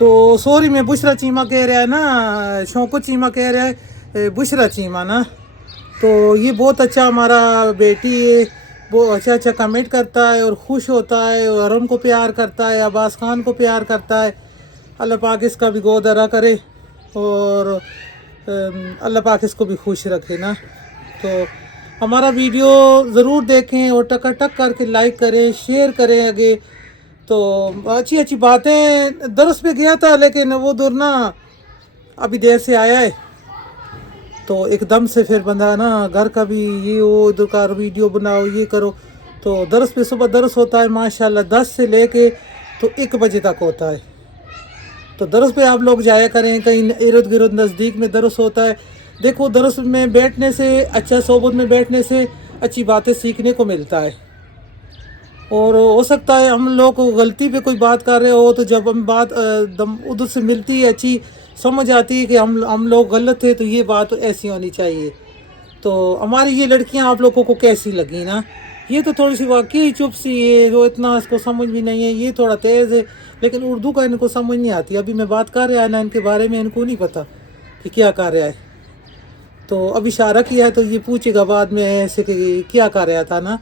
तो सॉरी मैं बुशरा चीमा कह रहा है ना, शौको चीमा कह रहा है बुशरा चीमा ना। तो ये बहुत अच्छा हमारा बेटी है, वो अच्छा अच्छा कमेंट करता है और खुश होता है और अरुण को प्यार करता है, अब्बास खान को प्यार करता है। अल्लाह पाक इसका भी गोद अरा करे और अल्लाह पाक इसको भी खुश रखे ना। तो हमारा वीडियो ज़रूर देखें और टक टक करके लाइक करें, शेयर करें आगे। तो अच्छी अच्छी बातें, दरस पे गया था लेकिन वो दूर ना अभी देर से आया है, तो एकदम से फिर बंदा ना घर का भी ये वो उधर का वीडियो बनाओ ये करो। तो दरस पे सुबह दरस होता है माशाल्लाह 10 से लेके तो 1 बजे तक होता है। तो दरस पे आप लोग जाया करें, कहीं इर्द गिर्द नज़दीक में दरस होता है। देखो दरस में बैठने से, अच्छा सोबत में बैठने से अच्छी बातें सीखने को मिलता है। और हो सकता है हम लोग को गलती पे कोई बात कर रहे हो, तो जब हम बात उधर से मिलती है, अच्छी समझ आती है कि हम लोग गलत थे, तो ये बात ऐसी होनी चाहिए। तो हमारी ये लड़कियां आप लोगों को कैसी लगी ना? ये तो थोड़ी सी वाकई चुप सी है, जो इतना इसको समझ भी नहीं है, ये थोड़ा तेज़ है लेकिन उर्दू का इनको समझ नहीं आती। अभी मैं बात कर रहा है ना इनके बारे में, इनको नहीं पता कि क्या कर रहा है। तो अब इशारा किया है तो ये पूछेगा बाद में ऐसे कि क्या कर रहा था ना।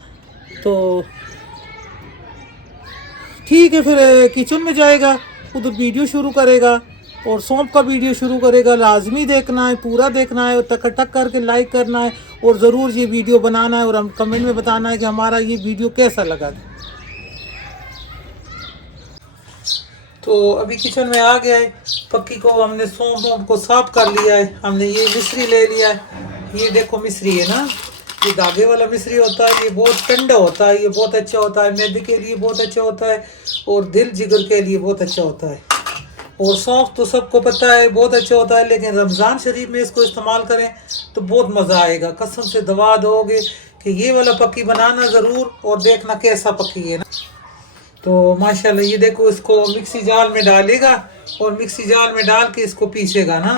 तो ठीक है, फिर किचन में जाएगा, उधर वीडियो शुरू करेगा और सौंप का वीडियो शुरू करेगा। लाजमी देखना है, पूरा देखना है और टक टक करके लाइक करना है और ज़रूर ये वीडियो बनाना है और हम कमेंट में बताना है कि हमारा ये वीडियो कैसा लगा। तो अभी किचन में आ गया है, पक्की को हमने सौंप वोंप को साफ कर लिया है। हमने ये मिश्री ले लिया है, ये देखो मिश्री है ना, ये धागे वाला मिश्री होता है। ये बहुत ठंडा होता है, ये बहुत अच्छा होता है, मैदे के लिए बहुत अच्छा होता है और दिल जिगर के लिए बहुत अच्छा होता है। और सौंफ तो सबको पता है बहुत अच्छा होता है, लेकिन रमज़ान शरीफ में इसको इस्तेमाल करें तो बहुत मज़ा आएगा। कसम से दवा दोगे कि ये वाला पक्की बनाना ज़रूर और देखना कैसा पक्की है ना। तो माशाल्लाह ये देखो, इसको मिक्सी जाल में डालेगा और मिक्सी जाल में डाल के इसको पीसेगा ना,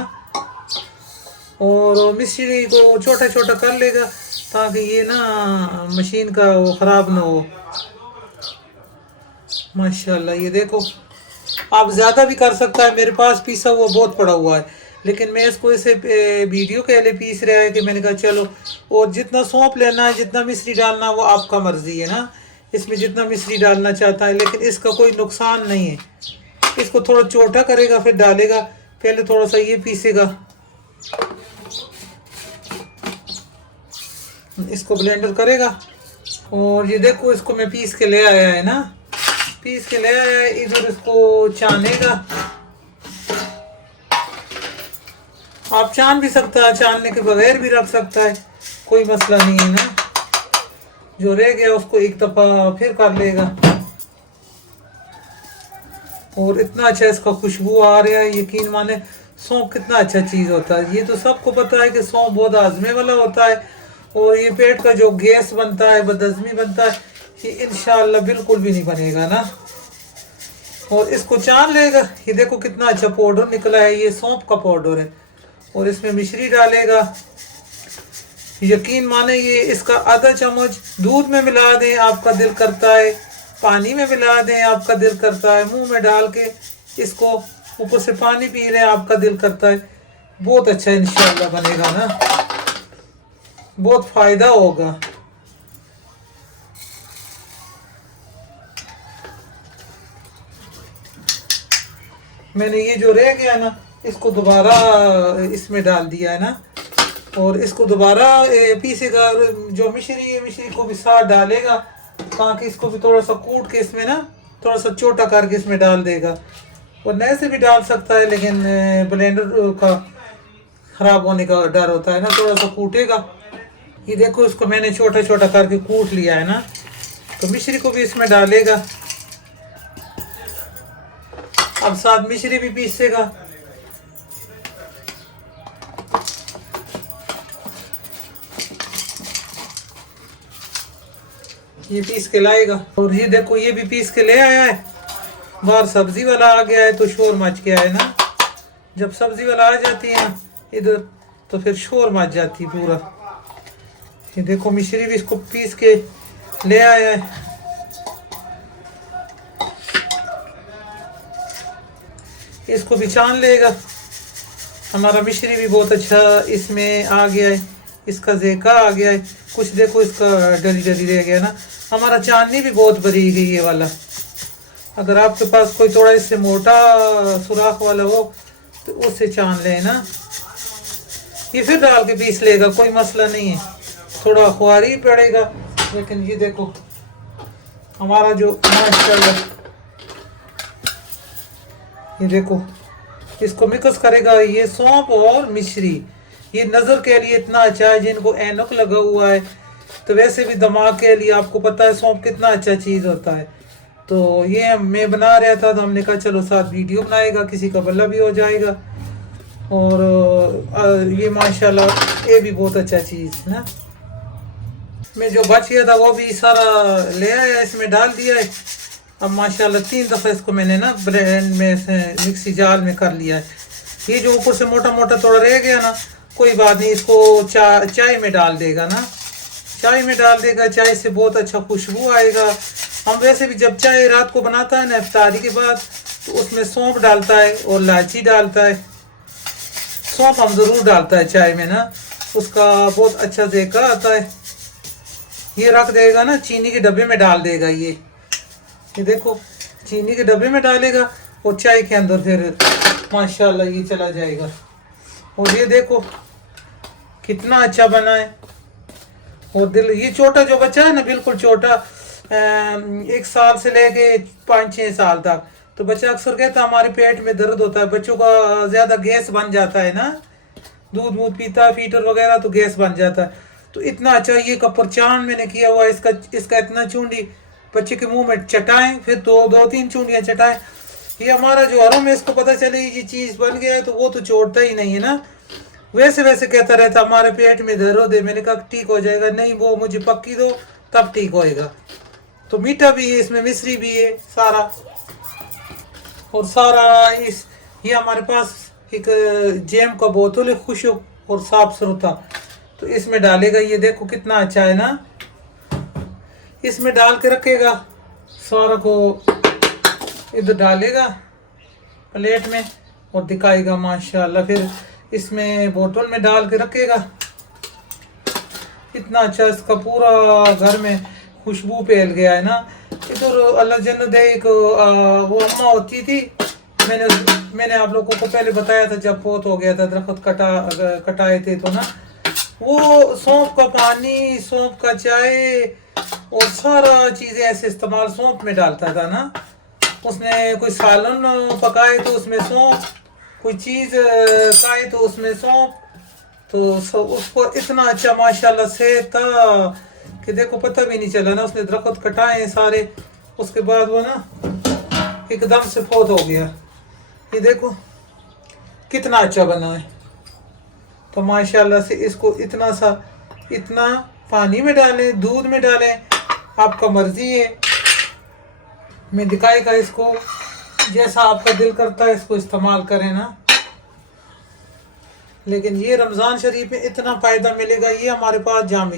और मिश्री को छोटा छोटा कर लेगा ताकि ये ना मशीन का वो ख़राब ना हो। माशाल्लाह ये देखो, आप ज़्यादा भी कर सकता है, मेरे पास पीसा हुआ बहुत पड़ा हुआ है, लेकिन मैं इसको इसे वीडियो के लिए पीस रहा है कि मैंने कहा चलो। और जितना सौंप लेना है, जितना मिश्री डालना है वो आपका मर्ज़ी है ना, इसमें जितना मिश्री डालना चाहता है, लेकिन इसका कोई नुकसान नहीं है। इसको थोड़ा छोटा करेगा फिर डालेगा, पहले थोड़ा सा ये पीसेगा, इसको ब्लेंडर करेगा। और ये देखो इसको मैं पीस के ले आया है ना, पीस के ले आया है। इधर इसको छानेगा, आप छान भी सकता है, छानने के बगैर भी रख सकता है, कोई मसला नहीं है ना। जो रह गया उसको एक दफ़ा फिर कर लेगा। और इतना अच्छा इसका खुशबू आ रहा है, यकीन माने सौंफ कितना अच्छा चीज़ होता है। ये तो सबको पता है कि सौंफ बहुत आजमे वाला होता है और ये पेट का जो गैस बनता है, बदहज़मी बनता है, ये इंशाअल्लाह बिल्कुल भी नहीं बनेगा ना। और इसको छान लेगा। ये देखो कितना अच्छा पाउडर निकला है, ये सौंफ का पाउडर है। और इसमें मिश्री डालेगा, यकीन माने ये इसका आधा चम्मच दूध में मिला दें आपका दिल करता है, पानी में मिला दें आपका दिल करता है, मुंह में डाल के इसको ऊपर से पानी पी लें आपका दिल करता है। बहुत अच्छा इंशाअल्लाह बनेगा ना, बहुत फ़ायदा होगा। मैंने ये जो रह गया ना, इसको दोबारा इसमें डाल दिया है ना, और इसको दोबारा पीसेगा। जो मिश्री है, मिश्री को भी साथ डालेगा ताकि इसको भी थोड़ा सा कूट के इसमें ना थोड़ा सा छोटा करके इसमें डाल देगा। और नए से भी डाल सकता है, लेकिन ब्लेंडर का ख़राब होने का डर होता है ना, थोड़ा सा कूटेगा। ये देखो इसको मैंने छोटा छोटा करके कूट लिया है ना, तो मिश्री को भी इसमें डालेगा। अब साथ मिश्री भी पीसेगा। ये पीस के लाएगा। और ये देखो ये भी पीस के ले आया है। बाहर सब्जी वाला आ गया है तो शोर मच गया है ना, जब सब्जी वाला आ जाती है ना इधर तो फिर शोर मच जाती है पूरा। ये देखो मिश्री भी इसको पीस के ले आया है। इसको भी छान लेगा। हमारा मिश्री भी बहुत अच्छा इसमें आ गया है, इसका ज़ायका आ गया है। कुछ देखो इसका डली डली रह गया ना। हमारा चांदनी भी बहुत बरी गई ये वाला। अगर आपके पास कोई थोड़ा इससे मोटा सुराख वाला हो तो उससे छान ले ना। ये फिर डाल के पीस लेगा, कोई मसला नहीं है, थोड़ा खुआरी पड़ेगा। लेकिन ये देखो हमारा जो माशाल्लाह, ये देखो इसको मिक्स करेगा। ये सौंफ और मिश्री ये नज़र के लिए इतना अच्छा है। जिनको ऐनक लगा हुआ है तो वैसे भी दिमाग के लिए आपको पता है सौंफ कितना अच्छा चीज़ होता है। तो ये मैं बना रहा था तो हमने कहा चलो साथ वीडियो बनाएगा, किसी का भला भी हो जाएगा। और ये माशाल्लाह ये भी बहुत अच्छा चीज़ है ना। मैं जो बच गया था वो भी सारा ले आया, इसमें डाल दिया है। अब माशाल्लाह 3 दफ़ा इसको मैंने ना ब्लेंड में से मिक्सी जार में कर लिया है। ये जो ऊपर से मोटा मोटा थोड़ा रह गया ना, कोई बात नहीं, इसको चाय में डाल देगा ना, चाय में डाल देगा। चाय से बहुत अच्छा खुशबू आएगा। हम वैसे भी जब चाय रात को बनाता है ना इफ्तारी के बाद तो उसमें सौंफ डालता है और इलायची डालता है। सौंफ हम ज़रूर डालता है चाय में ना, उसका बहुत अच्छा ज़ायका आता है। ये रख देगा ना, चीनी के डब्बे में डाल देगा। ये देखो चीनी के डब्बे में डालेगा और चाय के अंदर फिर माशाल्लाह ये चला जाएगा। और ये देखो कितना अच्छा बना है। और दिल ये छोटा जो बच्चा है ना, बिल्कुल छोटा, 1 साल से लेके 5-6 साल तक, तो बच्चा अक्सर कहता है हमारे पेट में दर्द होता है। बच्चों का ज़्यादा गैस बन जाता है ना, दूध वूध पीता है फीटर वगैरह तो गैस बन जाता है। तो इतना अच्छा ये कपरचान मैंने किया हुआ है। इसका इतना चूंडी बच्चे के मुंह में चटाएं, फिर 2-3 चूंडियाँ चटाएं। ये हमारा जो हरम है इसको पता चले ये चीज़ बन गया है तो वो तो छोड़ता ही नहीं है ना। वैसे वैसे कहता रहता हमारे पेट में दर्द है। मैंने कहा ठीक हो जाएगा, नहीं वो मुझे पक्की दो तब ठीक होएगा। तो मीठा भी है इसमें, मिश्री भी है सारा, और सारा ये हमारे पास एक जैम का बोतल है खुशक और साफ सुथरा, तो इसमें डालेगा। ये देखो कितना अच्छा है ना। इसमें डाल के रखेगा, सारा को इधर डालेगा प्लेट में और दिखाएगा माशाल्लाह। फिर इसमें बोतल में डाल के रखेगा। इतना अच्छा इसका पूरा घर में खुशबू फैल गया है ना। इधर अल्लाह जन्नत दे एक वो अम्मा होती थी, मैंने आप लोगों को पहले बताया था जब फोत हो गया था, दरख्त कटाए थे तो ना, वो सौंफ का पानी, सौंफ का चाय और सारा चीज़ें ऐसे इस्तेमाल सौंफ में डालता था ना। उसने कोई सालन पकाए तो उसमें सौंफ, कोई चीज़ खाए तो उसमें सौंफ, तो उसको इतना अच्छा माशाल्लाह से था कि देखो पता भी नहीं चला ना। उसने दरख्त कटाए सारे, उसके बाद वो ना एकदम से फोत हो गया। ये देखो कितना अच्छा बना है। तो माशाल्लाह से इसको इतना पानी में डालें, दूध में डालें, आपका मर्जी है। मैं दिखाएगा इसको, जैसा आपका दिल करता है इसको इस्तेमाल करें ना। लेकिन ये रमज़ान शरीफ में इतना फ़ायदा मिलेगा। ये हमारे पास जाम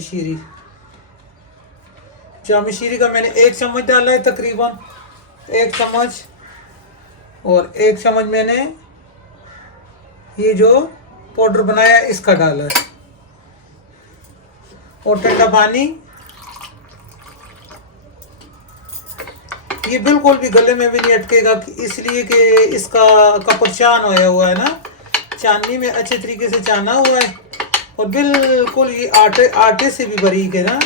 शीरी का मैंने 1 चम्मच डाला है, तकरीबन 1 चम्मच, और 1 चम्मच मैंने ये जो पाउडर बनाया इसका डाला है, और ठंडा पानी। ये बिल्कुल भी गले में भी नहीं अटकेगा, इसलिए कि इसका कपरचान होया हुआ है ना, चांदनी में अच्छे तरीके से चाना हुआ है। और बिल्कुल ये आटे से भी बारीक है ना।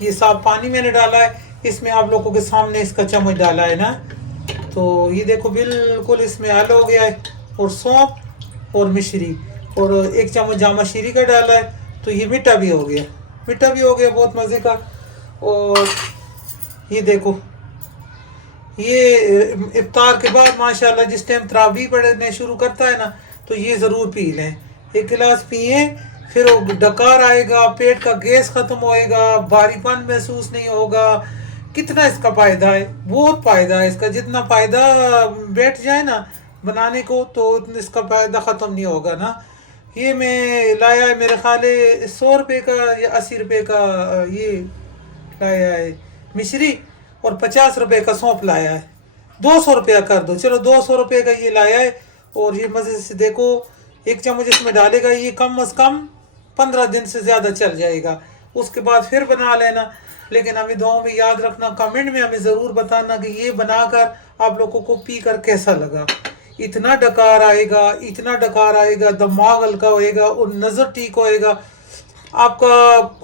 ये साफ पानी मैंने डाला है, इसमें आप लोगों के सामने इसका चम्मच डाला है ना। तो ये देखो बिल्कुल इसमें हल हो गया है। और सौंफ और मिश्री और 1 चम्मच जामा शीरी का डाला है, तो ये मीठा भी हो गया, बहुत मज़े का। और ये देखो ये इफ्तार के बाद माशाल्लाह जिस टाइम तरावी पढ़ने शुरू करता है ना, तो ये ज़रूर पी लें। 1 गिलास पिए, फिर वो डकार आएगा, पेट का गैस ख़त्म होएगा, भारीपन महसूस नहीं होगा। कितना इसका फ़ायदा है, बहुत फ़ायदा है इसका। जितना फ़ायदा बैठ जाए ना बनाने को तो इसका फ़ायदा ख़त्म नहीं होगा ना। ये मैं लाया है मेरे ख्याल 100 रुपये का या 80 रुपये का ये लाया है मिश्री, और 50 रुपये का सौंफ लाया है। 200 रुपया कर दो, चलो 200 रुपये का ये लाया है। और ये मज़े से देखो, 1 चम्मच इसमें डालेगा, ये कम अज़ कम 15 दिन से ज़्यादा चल जाएगा। उसके बाद फिर बना लेना। लेकिन हमें दुआओं में याद रखना, कमेंट में हमें ज़रूर बताना कि ये बनाकर आप लोगों को पी कर कैसा लगा। इतना डकार आएगा, इतना डकार आएगा, दिमाग हल्का होएगा और नज़र ठीक होएगा आपका।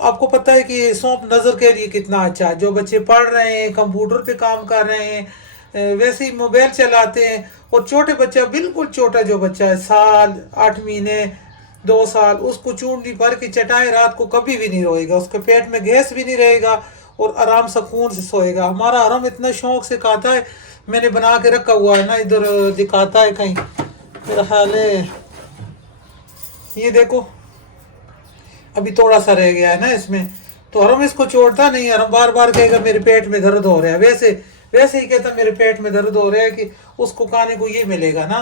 आपको पता है कि सौंफ नज़र के लिए कितना अच्छा है। जो बच्चे पढ़ रहे हैं, कंप्यूटर पे काम कर रहे हैं, वैसे ही मोबाइल चलाते हैं, और छोटे बच्चा, बिल्कुल छोटा जो बच्चा है, साल 8 महीने 2 साल, उसको चूंडी भर के चटाए, रात को कभी भी नहीं रोएगा, उसके पेट में गैस भी नहीं रहेगा और आराम सुकून से सोएगा। हमारा हरम इतना शौक से खाता है, मैंने बना के रखा हुआ है ना, इधर दिखाता है कहीं, मेरा ख्याल है ये देखो अभी थोड़ा सा रह गया है ना इसमें। तो हरम इसको छोड़ता नहीं, हरम बार बार कहेगा मेरे पेट में दर्द हो रहा है, वैसे वैसे ही कहता मेरे पेट में दर्द हो रहा है, कि उसको खाने को ये मिलेगा ना।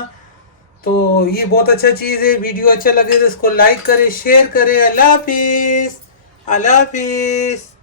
तो ये बहुत अच्छा चीज़ है। वीडियो अच्छा लगे तो इसको लाइक करें, शेयर करें। अल्लाह हाफिज़, अल्लाह हाफिज़।